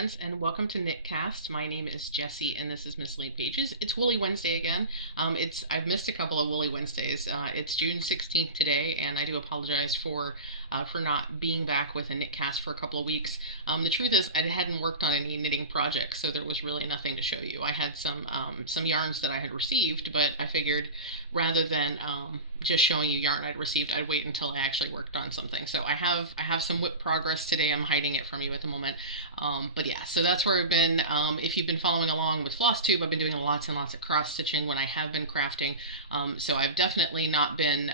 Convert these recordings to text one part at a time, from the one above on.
friends, and welcome to Knitcast. My name is Jessie, and this is mislaidpages. It's Woolly Wednesday again. I've missed a couple of Woolly Wednesdays. It's June 16th today, and I do apologize for not being back with a Knitcast for a couple of weeks. The truth is, I hadn't worked on any knitting projects, so there was really nothing to show you. I had some yarns that I had received, but I figured rather than just showing you yarn I'd received, I'd wait until I actually worked on something. So I have some whip progress today. I'm hiding it from you at the moment. But yeah, so that's where I've been. If you've been following along with flosstube, I've been doing lots and lots of cross stitching when I have been crafting. So I've definitely not been,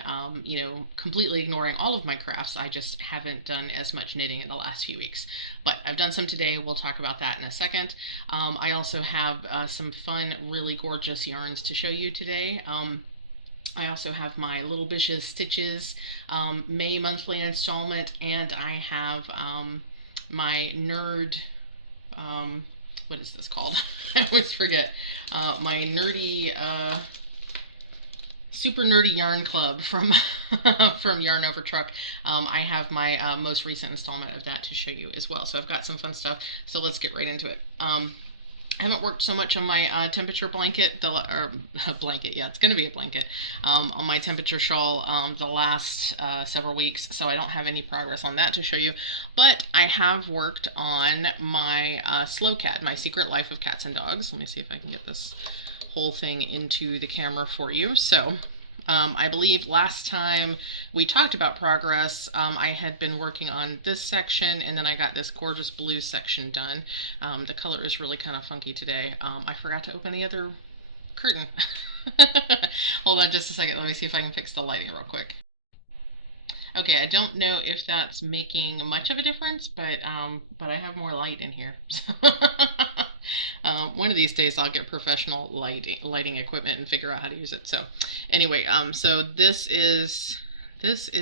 completely ignoring all of my crafts. I just haven't done as much knitting in the last few weeks. But I've done some today. We'll talk about that in a second. I also have some fun, really gorgeous yarns to show you today. I also have my Little Bish's Stitches May monthly installment, and I have my nerd, what is this called? I always forget. My nerdy, super nerdy yarn club from from Yarn Over Truck. I have my most recent installment of that to show you as well. So I've got some fun stuff. So let's get right into it. I haven't worked so much on my temperature blanket, blanket, yeah, it's going to be a blanket, on my temperature shawl the last several weeks, so I don't have any progress on that to show you. But I have worked on my Slow Cat, My Secret Life of Cats and Dogs. Let me see if I can get this whole thing into the camera for you. So I believe last time we talked about progress, I had been working on this section, and then I got this gorgeous blue section done. The color is really kind of funky today. I forgot to open the other curtain. Hold on just a second. Let me see if I can fix the lighting real quick. Okay, I don't know if that's making much of a difference, but I have more light in here. One of these days I'll get professional lighting equipment and figure out how to use it. So anyway, so this is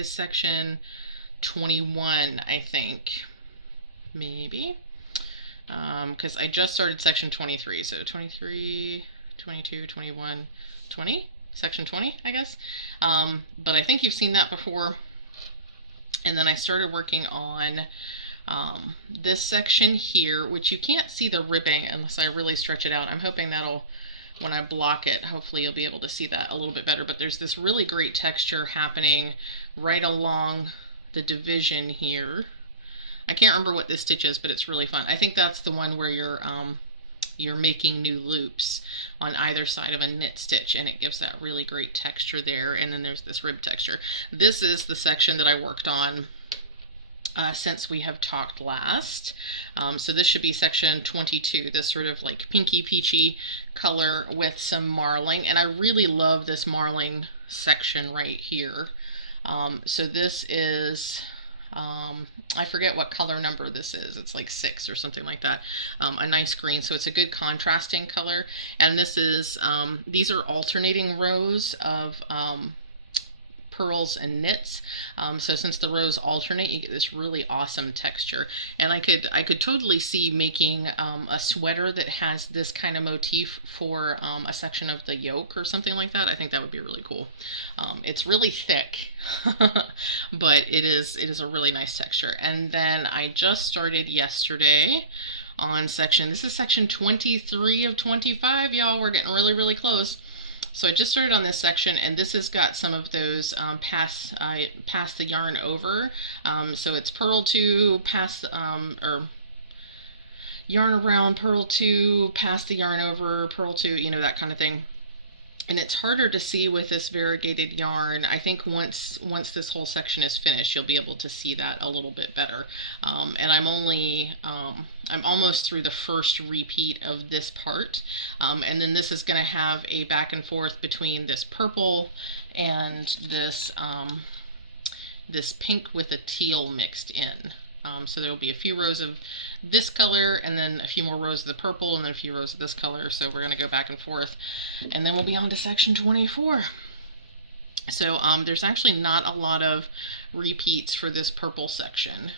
section 21, I think, maybe, because I just started section 23. So 23, 22, 21, 20, section 20, I guess. But I think you've seen that before. And then I started working on this section here, which you can't see the ribbing unless I really stretch it out. I'm hoping that'll, when I block it, hopefully you'll be able to see that a little bit better. But there's this really great texture happening right along the division here. I can't remember what this stitch is, but it's really fun. I think that's the one where you're making new loops on either side of a knit stitch, and it gives that really great texture there. And then there's this rib texture. This is the section that I worked on since we have talked last. So this should be section 22, this sort of like pinky peachy color with some marling, and I really love this marling section right here. So this is I forget what color number this is. It's like 6 or something like that. A nice green, so it's a good contrasting color. And this is these are alternating rows of pearls and knits. So since the rows alternate, you get this really awesome texture. And I could totally see making a sweater that has this kind of motif for a section of the yoke or something like that. I think that would be really cool. It's really thick, but it is a really nice texture. And then I just started yesterday on this is section 23 of 25, y'all. We're getting really, really close. So I just started on this section, and this has got some of those pass the yarn over. So it's purl 2, or yarn around, purl 2, pass the yarn over, purl 2, that kind of thing. And it's harder to see with this variegated yarn. I think once this whole section is finished, you'll be able to see that a little bit better. And I'm almost through the first repeat of this part. And then this is going to have a back and forth between this purple and this this pink with a teal mixed in. So there will be a few rows of this color, and then a few more rows of the purple, and then a few rows of this color. So we're going to go back and forth, and then we'll be on to section 24. So there's actually not a lot of repeats for this purple section.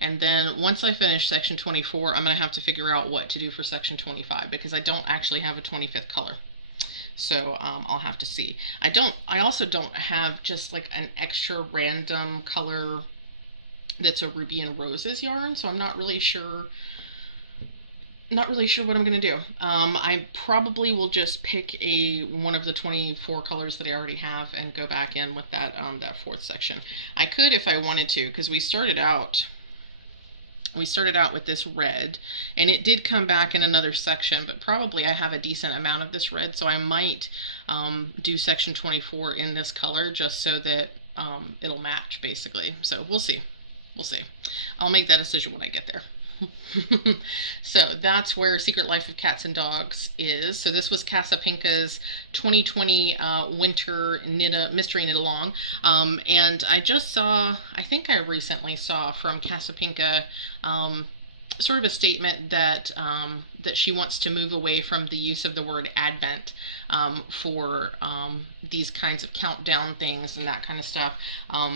And then once I finish section 24, I'm going to have to figure out what to do for section 25, because I don't actually have a 25th color. So I'll have to see. I also don't have just like an extra random color that's a Ruby and Roses yarn, so I'm not really sure not really sure what I'm going to do. I probably will just pick one of the 24 colors that I already have and go back in with that fourth section. I could if I wanted to, because we started out with this red, and it did come back in another section, but probably I have a decent amount of this red, so I might do section 24 in this color just so that it'll match, basically. So we'll see. We'll see. I'll make that decision when I get there. So that's where Secret Life of Cats and Dogs is. So this was Casapinka's 2020 winter mystery knit along. And I think I recently saw from Casapinka sort of a statement that she wants to move away from the use of the word Advent for these kinds of countdown things and that kind of stuff,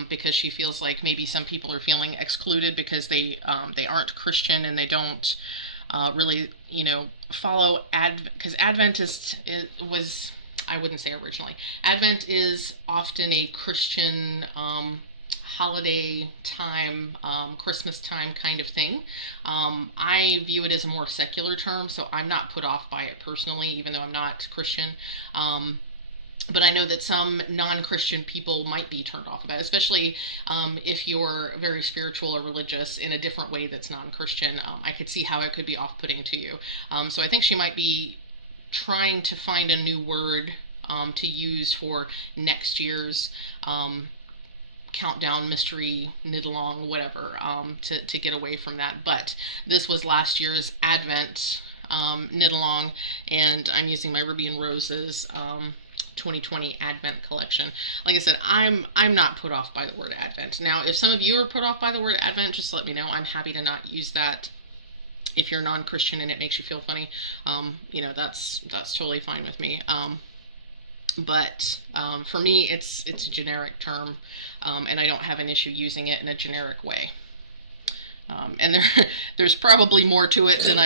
because she feels like maybe some people are feeling excluded because they aren't Christian and they don't really follow Advent, because was, I wouldn't say originally. Advent is often a Christian holiday time, Christmas time kind of thing. I view it as a more secular term, so I'm not put off by it personally, even though I'm not Christian. But I know that some non-Christian people might be turned off about it, especially if you're very spiritual or religious in a different way that's non-Christian. I could see how it could be off-putting to you. So I think she might be trying to find a new word to use for next year's countdown, mystery, knit along, whatever, to get away from that. But this was last year's Advent knit along, and I'm using my Ruby and Roses 2020 Advent collection. Like I said, I'm not put off by the word Advent. Now, if some of you are put off by the word Advent, just let me know. I'm happy to not use that. If you're non-Christian and it makes you feel funny, that's totally fine with me. But for me, it's a generic term, and I don't have an issue using it in a generic way. And there's probably more to it than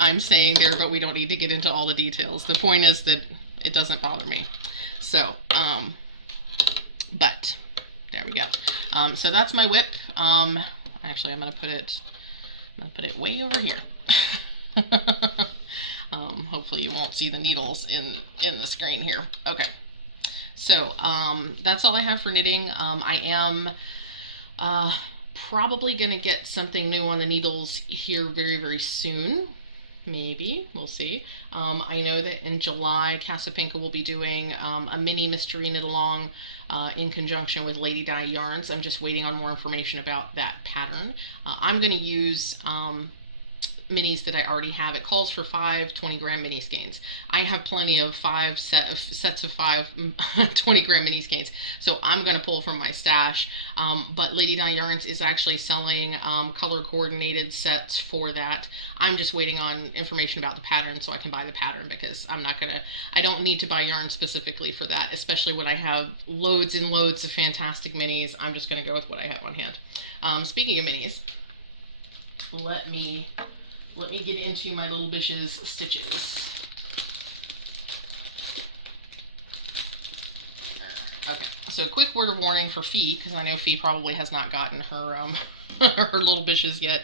I'm saying there, but we don't need to get into all the details. The point is that it doesn't bother me. So, but there we go. So that's my whip. Actually, I'm gonna put it way over here. Hopefully you won't see the needles in the screen here. Okay. So that's all I have for knitting. I am probably going to get something new on the needles here very, very soon. Maybe. We'll see. I know that in July, Casapinka will be doing a mini mystery knit along in conjunction with Lady Di Yarns. I'm just waiting on more information about that pattern. I'm going to use minis that I already have. It calls for 5 20-gram mini skeins. I have plenty of sets of 5 20-gram mini skeins, so I'm going to pull from my stash. But Lady Di Yarns is actually selling color coordinated sets for that. I'm just waiting on information about the pattern so I can buy the pattern, because I don't need to buy yarn specifically for that, especially when I have loads and loads of fantastic minis. I'm just going to go with what I have on hand. Speaking of minis, let me get into my Little Bish's stitches. Okay, so a quick word of warning for Fee, because I know Fee probably has not gotten her her Little Bish's yet,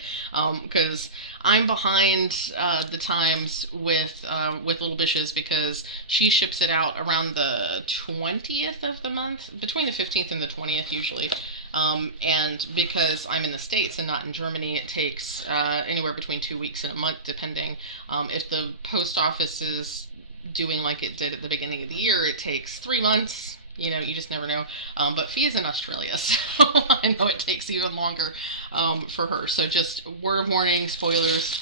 because I'm behind the times with Little Bish's, because she ships it out around the 20th of the month, between the 15th and the 20th usually. And because I'm in the States and not in Germany, it takes anywhere between 2 weeks and a month, depending. If the post office is doing like it did at the beginning of the year, it takes 3 months. You just never know. But Fee is in Australia, so I know it takes even longer for her. So just word of warning, spoilers.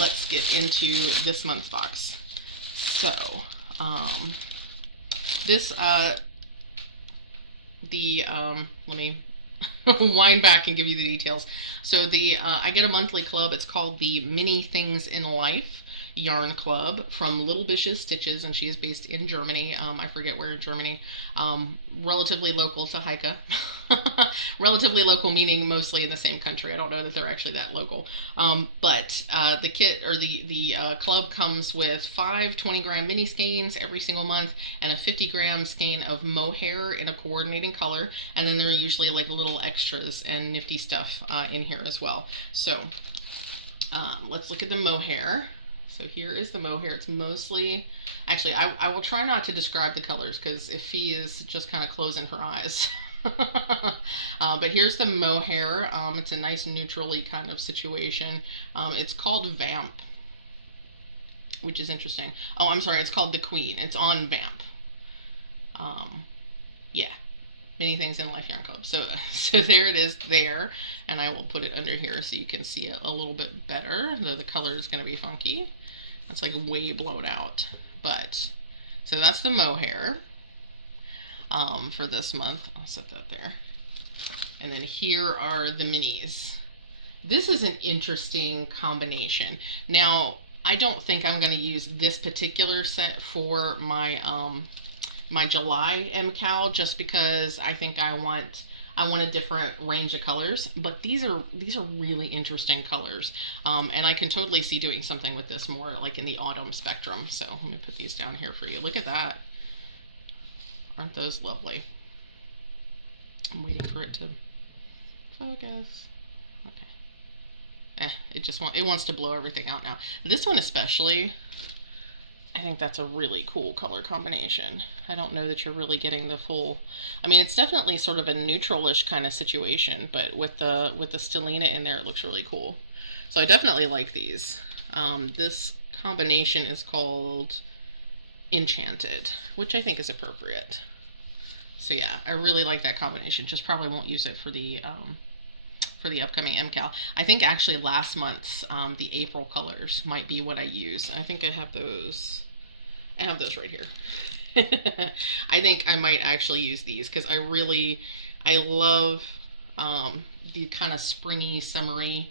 Let's get into this month's box. So, this... let me wind back and give you the details. So I get a monthly club. It's called the Mini Things in Life Yarn Club from Little Bish's Stitches, and she is based in Germany. I forget where in Germany. Relatively local to Heike. Relatively local meaning mostly in the same country. I don't know that they're actually that local. But the kit, or the club, comes with 5 20-gram mini skeins every single month and a 50-gram skein of mohair in a coordinating color. And then there are usually like little extras and nifty stuff in here as well. So Let's look at the mohair. So here is the mohair. It's mostly, actually, I will try not to describe the colors because if Fee is just kind of closing her eyes. But here's the mohair. It's a nice neutrally kind of situation. It's called Vamp, which is interesting. Oh, I'm sorry, it's called the Queen. It's on Vamp. Yeah, many things in Life Yarn Club. So there it is there, and I will put it under here so you can see it a little bit better, though the color is going to be funky. It's like way blown out. But, so that's the mohair for this month. I'll set that there. And then here are the minis. This is an interesting combination. Now, I don't think I'm going to use this particular set for my my July MCal, just because I think I want a different range of colors. But these are really interesting colors, and I can totally see doing something with this more like in the autumn spectrum. So let me put these down here for you. Look at that. Aren't those lovely? I'm waiting for it to focus. Okay. It wants to blow everything out now. This one especially, I think that's a really cool color combination. I don't know that you're really getting the full, I mean, it's definitely sort of a neutralish kind of situation, but with the stellina in there, it looks really cool. So I definitely like these. This combination is called Enchanted, which I think is appropriate. So yeah, I really like that combination. Just probably won't use it for the upcoming MCal. I think actually last month's the April colors might be what I use. I think I have those. I have those right here. I think I might actually use these because I love the kind of springy, summery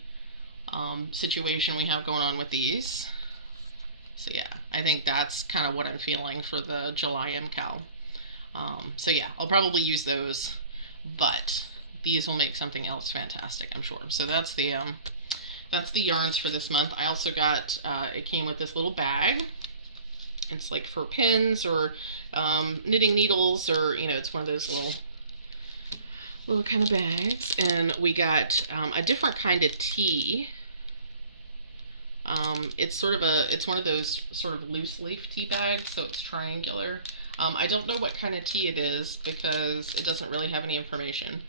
situation we have going on with these. So yeah, I think that's kind of what I'm feeling for the July MCal. So yeah, I'll probably use those, but these will make something else fantastic, I'm sure. So that's the yarns for this month. I also got, it came with this little bag. It's like for pins or knitting needles, or, you know, it's one of those little kind of bags. And we got a different kind of tea. It's one of those sort of loose leaf tea bags, so it's triangular. I don't know what kind of tea it is because it doesn't really have any information.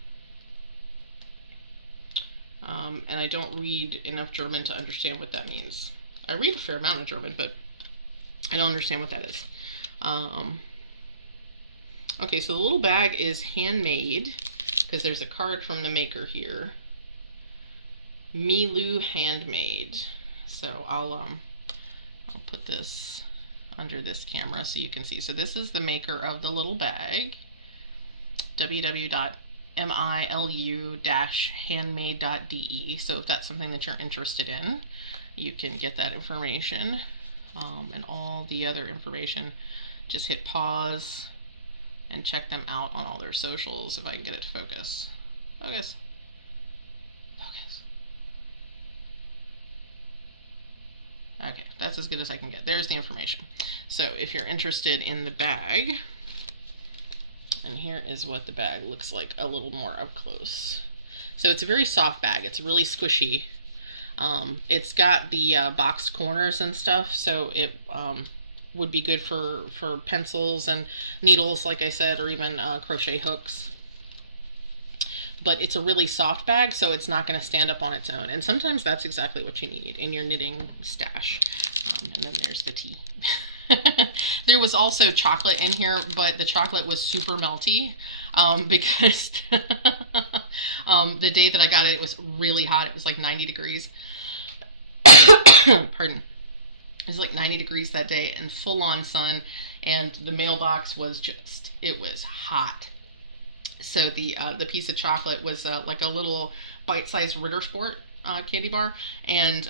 And I don't read enough German to understand what that means. I read a fair amount of German, but I don't understand what that is. Okay, so the little bag is handmade, because there's a card from the maker here. Milu Handmade. So I'll put this under this camera so you can see. So this is the maker of the little bag. www.milu-handmade.de. So if that's something that you're interested in, you can get that information. And all the other information, just hit pause and check them out on all their socials if I can get it to focus. Focus. Focus. Okay, that's as good as I can get. There's the information. So if you're interested in the bag, and here is what the bag looks like a little more up close. So it's a very soft bag. It's really squishy. It's got the boxed corners and stuff, so it would be good for pencils and needles, like I said, or even crochet hooks. But it's a really soft bag, so it's not going to stand up on its own. And sometimes that's exactly what you need in your knitting stash. And then there's the tea. There was also chocolate in here, but the chocolate was super melty because the day that I got it, it was really hot. It was like 90 degrees. Pardon. It was like 90 degrees that day and full on sun, and the mailbox was just, it was hot. So the piece of chocolate was like a little bite-sized Ritter Sport candy bar, and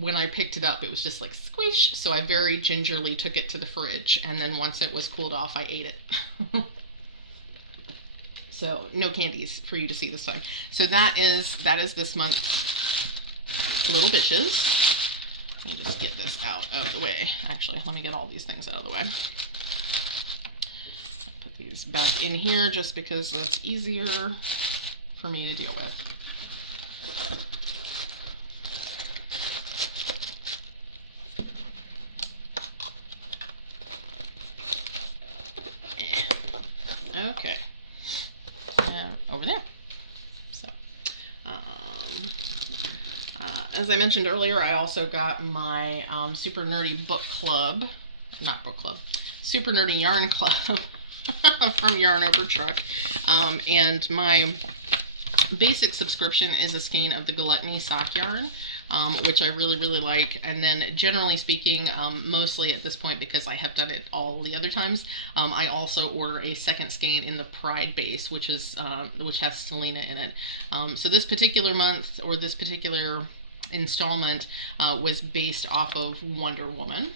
when I picked it up, it was just like squish. So I very gingerly took it to the fridge, and then once it was cooled off, I ate it. So no candies for you to see this time. So that is this month's little bitches. Let me just get this out of the way. Actually, let me get all these things out of the way. Put these back in here just because that's easier for me to deal with. as I mentioned earlier, I also got my super nerdy book club, not book club, super nerdy yarn club from Yarn Over Truck, and my basic subscription is a skein of the Gluttony sock yarn, which I really, really like. And then generally speaking, mostly at this point, because I have done it all the other times, I also order a second skein in the Pride base, which has Selena in it. So this particular month, or this particular installment, was based off of Wonder Woman.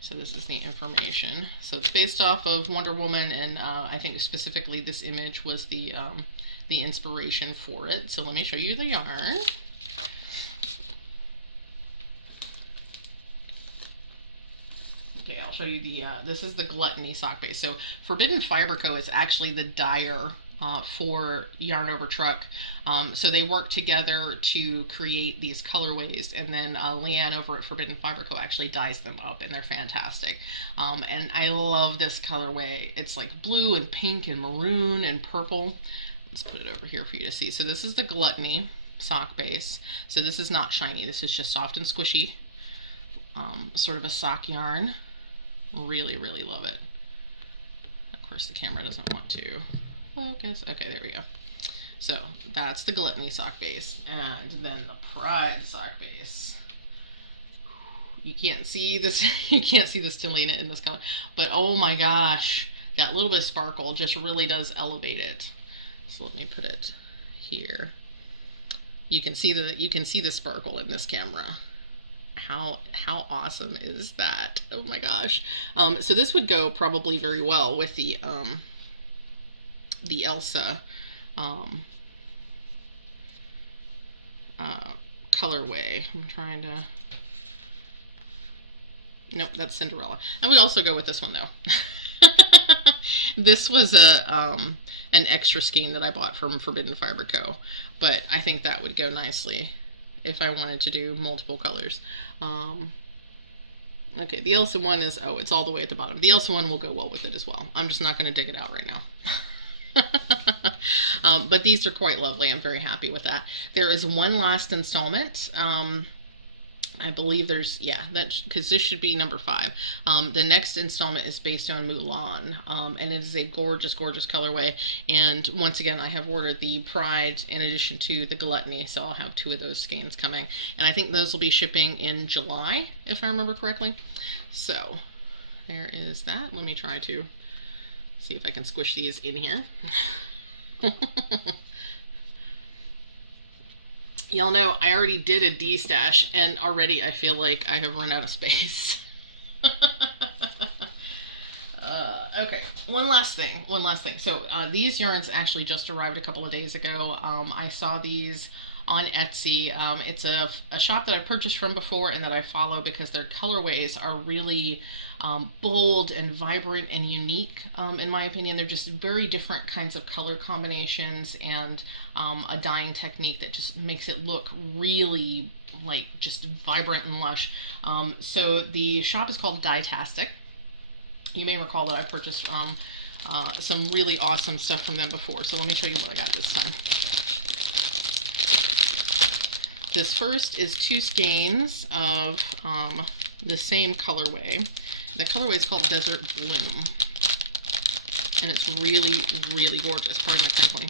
So this is the information. So it's based off of Wonder Woman, and I think specifically this image was the inspiration for it. So let me show you the yarn. Okay, I'll show you the, this is the Gluttony sock base. So Forbidden Fiber Co. is actually the dyer for Yarn Over Truck. So they work together to create these colorways, and then Leanne over at Forbidden Fiber Co. actually dyes them up, and they're fantastic. And I love this colorway. It's like blue and pink and maroon and purple. Let's put it over here for you to see. So this is the Gluttony sock base. So this is not shiny. This is just soft and squishy, sort of a sock yarn. Really, really love it. Of course, the camera doesn't want to focus. Okay, there we go. So that's the Gluttony sock base, and then the Pride sock base. You can't see this. You can't see this Selena in this color, but oh my gosh, that little bit of sparkle just really does elevate it. So let me put it here. You can see the sparkle in this camera. How awesome is that? Oh my gosh. So this would go probably very well with the Elsa colorway. I'm trying to. Nope, that's Cinderella. I would also go with this one though. This was an extra skein that I bought from Forbidden Fiber Co. But I think that would go nicely if I wanted to do multiple colors. Okay, the Elsa one is, oh, it's all the way at the bottom. The Elsa one will go well with it as well. I'm just not going to dig it out right now. But these are quite lovely. I'm very happy with that. There is one last installment. I believe there's, yeah, because this should be number 5. The next installment is based on Mulan, and it is a gorgeous, gorgeous colorway. And once again, I have ordered the Pride in addition to the Gluttony, so I'll have 2 of those skeins coming. And I think those will be shipping in July, if I remember correctly. So there is that. Let me try to see if I can squish these in here. Y'all know I already did a D-stash, and already I feel like I have run out of space. Okay, one last thing. So these yarns actually just arrived a couple of days ago. I saw these on Etsy. It's a shop that I've purchased from before and that I follow because their colorways are really bold and vibrant and unique, in my opinion. They're just very different kinds of color combinations and a dyeing technique that just makes it look really like just vibrant and lush. So the shop is called Dyetastic. You may recall that I've purchased some really awesome stuff from them before. So let me show you what I got this time. This first is 2 skeins of the same colorway. The colorway is called Desert Bloom, and it's really, really gorgeous. Pardon my crinkling.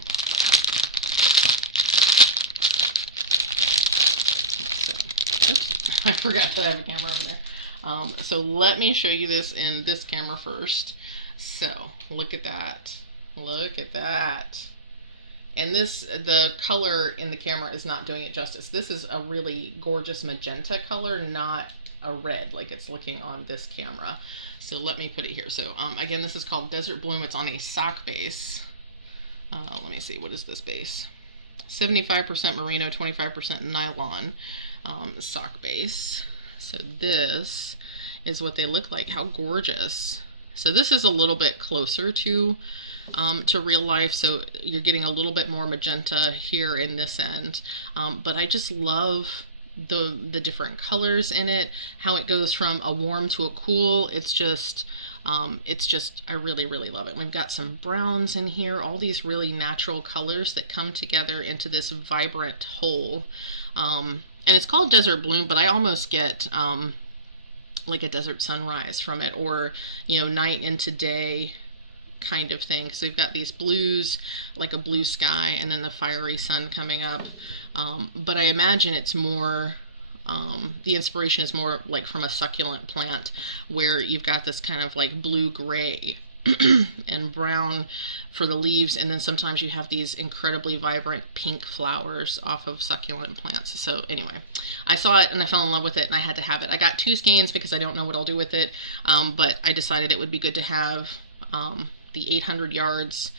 So, oops, I forgot that I have a camera over there. So let me show you this in this camera first. So look at that. Look at that. And the color in the camera is not doing it justice. This is a really gorgeous magenta color, not a red like it's looking on this camera. So let me put it here. So again, this is called Desert Bloom. It's on a sock base. Let me see, what is this base? 75% merino, 25% nylon sock base. So this is what they look like. How gorgeous. So this is a little bit closer to real life, so you're getting a little bit more magenta here in this end, but I just love the different colors in it, how it goes from a warm to a cool. It's just I really, really love it. We've got some browns in here, all these really natural colors that come together into this vibrant whole. And it's called Desert Bloom, but I almost get like a desert sunrise from it, or night into day kind of thing. So you've got these blues, like a blue sky, and then the fiery sun coming up. But I imagine it's more, the inspiration is more like from a succulent plant, where you've got this kind of like blue-gray and brown for the leaves, and then sometimes you have these incredibly vibrant pink flowers off of succulent plants. So anyway, I saw it and I fell in love with it, and I had to have it. I got 2 skeins because I don't know what I'll do with it, but I decided it would be good to have the 800 yards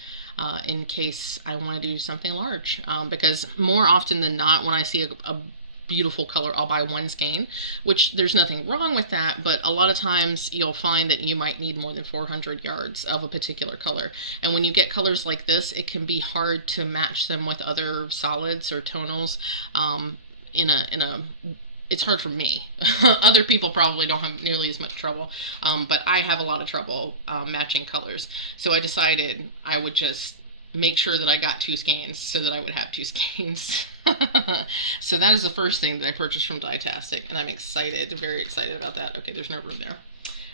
in case I want to do something large, because more often than not, when I see a beautiful color, I'll buy 1 skein, which there's nothing wrong with that, but a lot of times you'll find that you might need more than 400 yards of a particular color. And when you get colors like this, it can be hard to match them with other solids or tonals. It's hard for me. Other people probably don't have nearly as much trouble, but I have a lot of trouble matching colors. So I decided I would just make sure that I got 2 skeins so that I would have 2 skeins. So that is the first thing that I purchased from Dietastic, and I'm excited, very excited about that. Okay, there's no room there.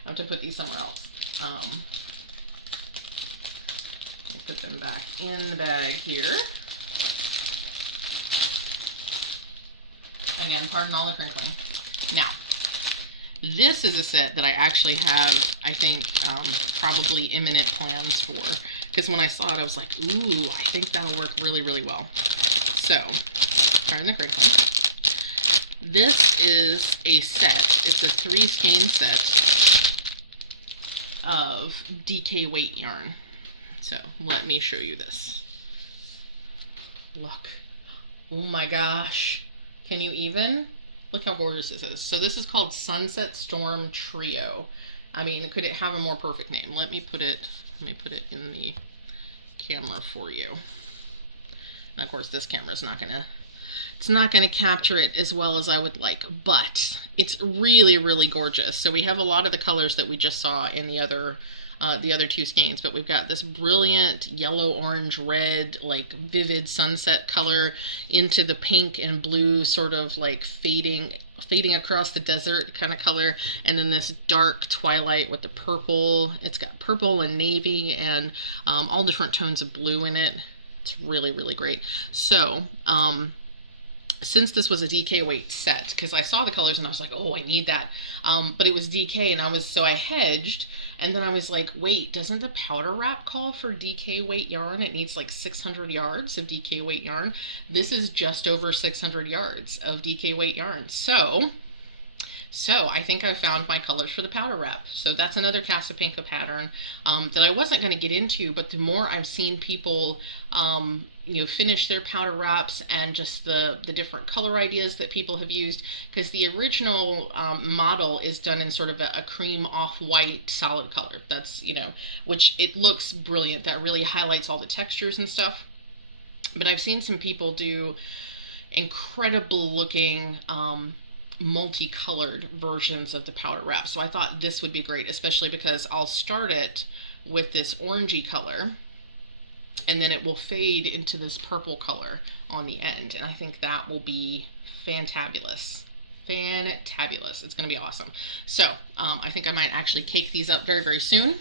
I have to put these somewhere else. Put them back in the bag here. Again, pardon all the crinkling. Now, this is a set that I actually have, I think, probably imminent plans for. Because when I saw it, I was like, ooh, I think that'll work really, really well. So, pardon the crinkling. This is a set. It's a 3 skein set of DK weight yarn. So, let me show you this. Look. Oh my gosh. Can you even? Look how gorgeous this is. So this is called Sunset Storm Trio. I mean, could it have a more perfect name? Let me put it in the camera for you. And of course, this camera is it's not gonna capture it as well as I would like, but it's really, really gorgeous. So we have a lot of the colors that we just saw in the other 2 skeins, but we've got this brilliant yellow, orange, red, like vivid sunset color into the pink and blue, sort of like fading across the desert kind of color, and then this dark twilight with the purple. It's got purple and navy and all different tones of blue in it. It's really, really great. So since this was a DK weight set, because I saw the colors and I was like, oh, I need that, but it was DK, and so I hedged, and then I was like, wait, doesn't the powder wrap call for DK weight yarn? It needs like 600 yards of DK weight yarn. This is just over 600 yards of DK weight yarn. So I think I found my colors for the powder wrap. So that's another Casapinka pattern that I wasn't going to get into, but the more I've seen people finish their powder wraps, and just the different color ideas that people have used, because the original model is done in sort of a cream off-white solid color. That's, which it looks brilliant. That really highlights all the textures and stuff. But I've seen some people do incredible looking multicolored versions of the powder wrap. So I thought this would be great, especially because I'll start it with this orangey color, and then it will fade into this purple color on the end, and I think that will be fantabulous. Fantabulous. It's going to be awesome. So I think I might actually cake these up very, very soon,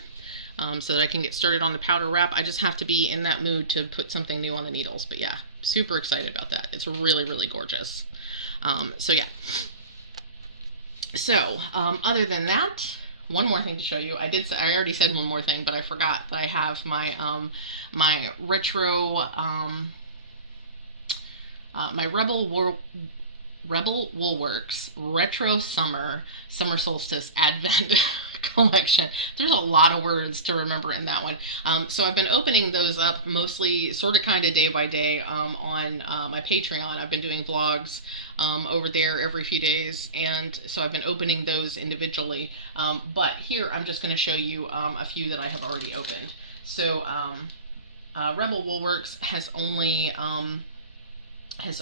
so that I can get started on the powder wrap. I just have to be in that mood to put something new on the needles. But yeah, super excited about that. It's really, really gorgeous. So yeah. So other than that, one more thing to show you. I already said one more thing, but I forgot that I have my my retro my Rebel Woolworks Retro Summer Solstice Advent collection. There's a lot of words to remember in that one. So I've been opening those up mostly sort of kind of day by day on my Patreon. I've been doing vlogs over there every few days, and so I've been opening those individually. But here I'm just going to show you a few that I have already opened. So Rebel Woolworks has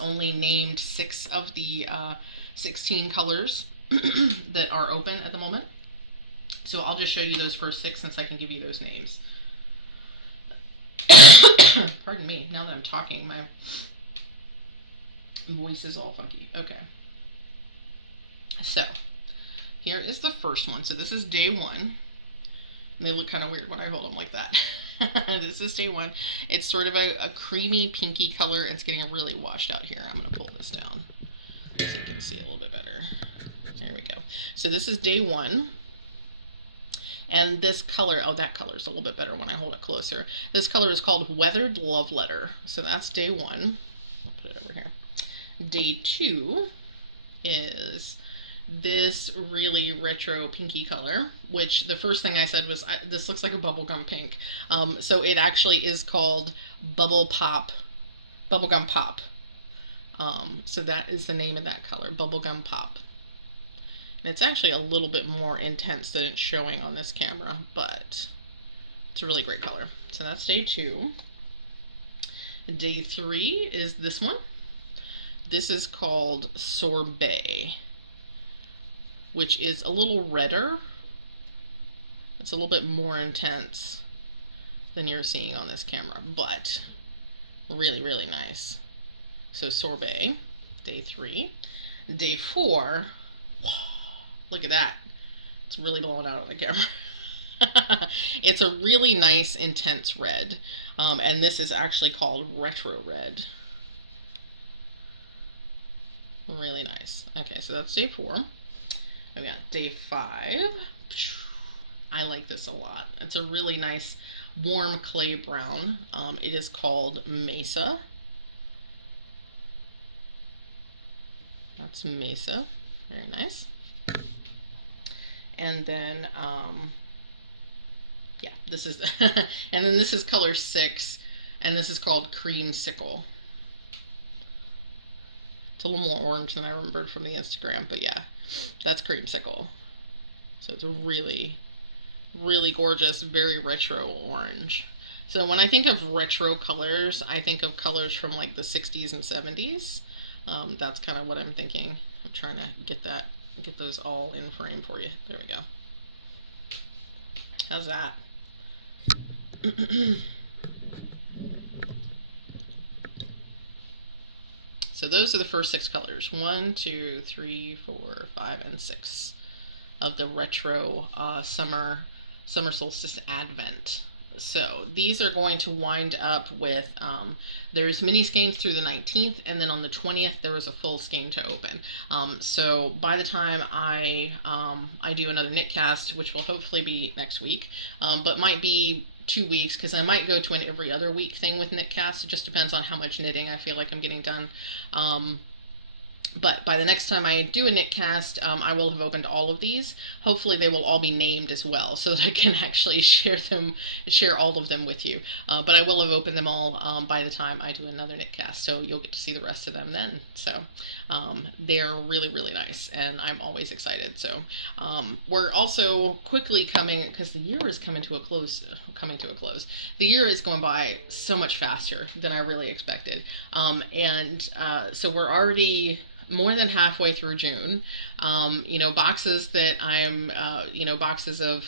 only named 6 of the 16 colors that are open at the moment. So I'll just show you those first 6 since I can give you those names. Pardon me, now that I'm talking, my voice is all funky. Okay. So here is the first one. So this is day one. And they look kind of weird when I hold them like that. This is day one. It's sort of a creamy pinky color. It's getting really washed out here. I'm going to pull this down so you can see a little bit better. There we go. So this is day one. And this color, oh, that color is a little bit better when I hold it closer. This color is called Weathered Love Letter. So that's day one. I'll put it over here. Day two is this really retro pinky color, which the first thing I said was, this looks like a bubblegum pink. So it actually is called Bubblegum Pop. So that is the name of that color, Bubblegum Pop. And it's actually a little bit more intense than it's showing on this camera, but it's a really great color. So that's day two. Day three is this one. This is called Sorbet, which is a little redder. It's a little bit more intense than you're seeing on this camera, but really, really nice. So Sorbet, day three. Day four, look at that. It's really blowing out on the camera. It's a really nice, intense red, and this is actually called Retro Red. Really nice. Okay, so that's day four. We got day five. I like this a lot. It's a really nice warm clay brown. It is called Mesa. That's Mesa. Very nice. And then, yeah, this is, and then this is color 6, and this is called Creamsicle. It's a little more orange than I remembered from the Instagram, but yeah, that's Creamsicle. So it's a really, really gorgeous, very retro orange. So when I think of retro colors, I think of colors from like the 60s and 70s. That's kind of what I'm thinking. I'm trying to get those all in frame for you. There we go. How's that? So those are the first 6 colors. 1, 2, 3, 4, 5, and 6 of the retro summer solstice advent. So these are going to wind up with, there's mini skeins through the 19th, and then on the 20th there was a full skein to open. So by the time I do another Knitcast, which will hopefully be next week, but might be 2 weeks, because I might go to an every other week thing with Knitcast. It just depends on how much knitting I feel like I'm getting done. But by the next time I do a Knitcast, I will have opened all of these. Hopefully they will all be named as well, so that I can actually share all of them with you. But I will have opened them all by the time I do another Knitcast, so you'll get to see the rest of them then. So they're really, really nice, and I'm always excited. So we're also quickly coming, because the year is coming to a close. The year is going by so much faster than I really expected, so we're already more than halfway through June. You know, boxes that I'm, boxes of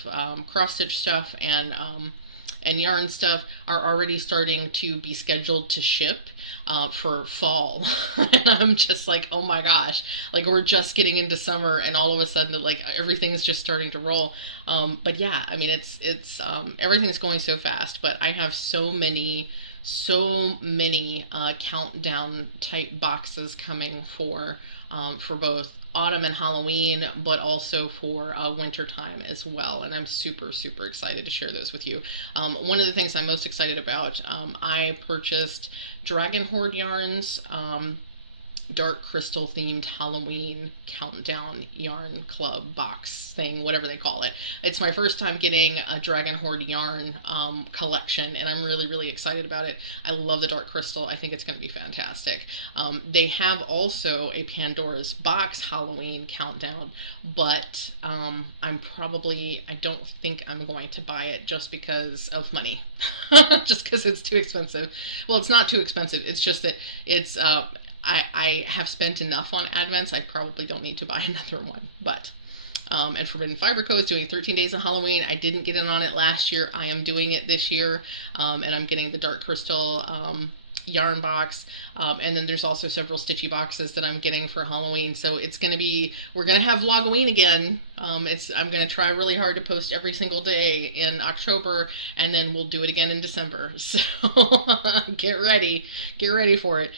cross-stitch stuff and yarn stuff are already starting to be scheduled to ship for fall. And I'm just like, oh my gosh, like we're just getting into summer and all of a sudden like everything's just starting to roll. But yeah, I mean, it's everything's going so fast, but I have so many countdown type boxes coming for both autumn and Halloween, but also for winter time as well, and I'm super excited to share those with you. One of the things I'm most excited about, I purchased Dragon Horde yarns, dark crystal themed Halloween countdown yarn club box thing, whatever they call it. It's my first time getting a Dragon Horde yarn collection, and I'm really excited about it. I love the dark crystal. I think it's going to be fantastic. They have also a Pandora's Box Halloween countdown, but I don't think I'm going to buy it just because of money. Just because it's too expensive. Well, it's not too expensive. It's just that it's I have spent enough on Advents. I probably don't need to buy another one. But and Forbidden Fiber Co. is doing 13 Days of Halloween. I didn't get in on it last year. I am doing it this year, and I'm getting the dark crystal yarn box, and then there's also several stitchy boxes that I'm getting for Halloween. So it's gonna be, we're gonna have Vlogoween again. I'm gonna try really hard to post every single day in October, and then we'll do it again in December. So get ready for it.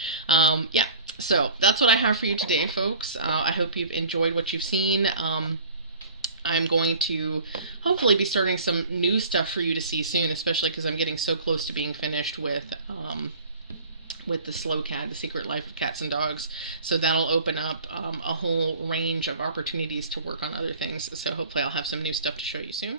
Yeah. So that's what I have for you today, folks. I hope you've enjoyed what you've seen. I'm going to hopefully be starting some new stuff for you to see soon, especially because I'm getting so close to being finished with the Slow Cat, The Secret Life of Cats and Dogs. So that'll open up a whole range of opportunities to work on other things. So hopefully I'll have some new stuff to show you soon.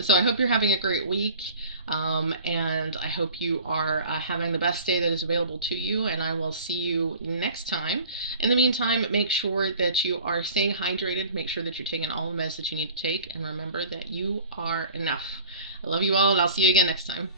So I hope you're having a great week, and I hope you are having the best day that is available to you, and I will see you next time. In the meantime, make sure that you are staying hydrated, make sure that you're taking all the meds that you need to take, and remember that you are enough. I love you all, and I'll see you again next time.